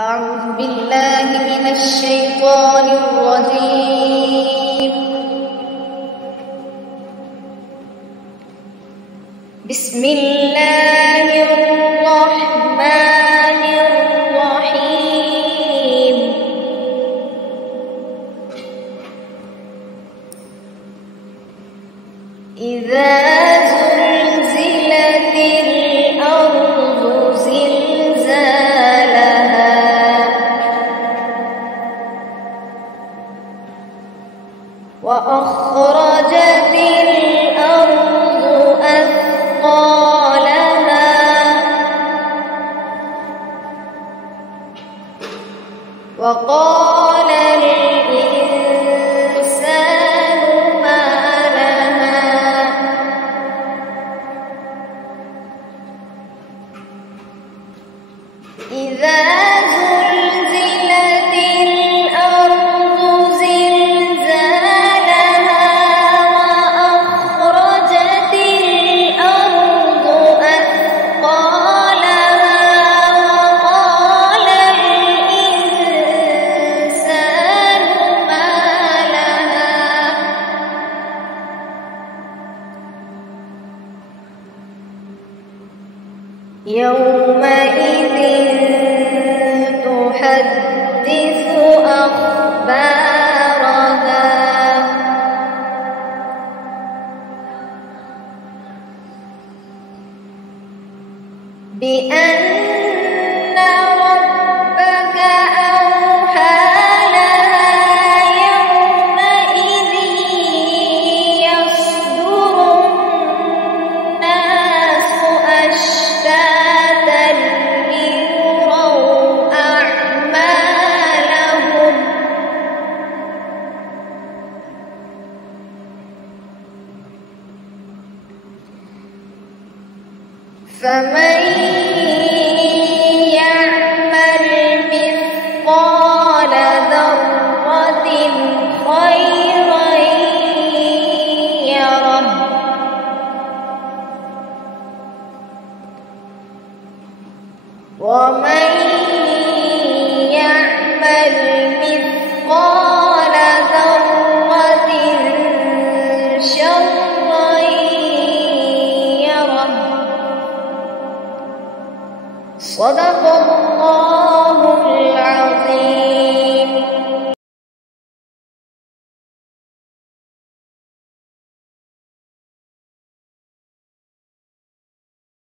أعوذ بالله من الشيطان الرجيم. بسم الله الرحمن الرحيم. إذا زلزلت الأرض زلزالها وأخرجت الأرض أثقالها وقال الإنسان ما لها إذا زلزلت الأرض زلزالها وأخرجت الأرض أثقالها وقال الإنسان ما لها يومئذ تحدث أخبارها بأن ربك أوحى لها يومئذ يصدر الناس أشتاتا ليروا أعمالهم فمن يعمل مثقال ذرة خيرا يره ومن يعمل مثقال ذرة شرا يره. صدق الله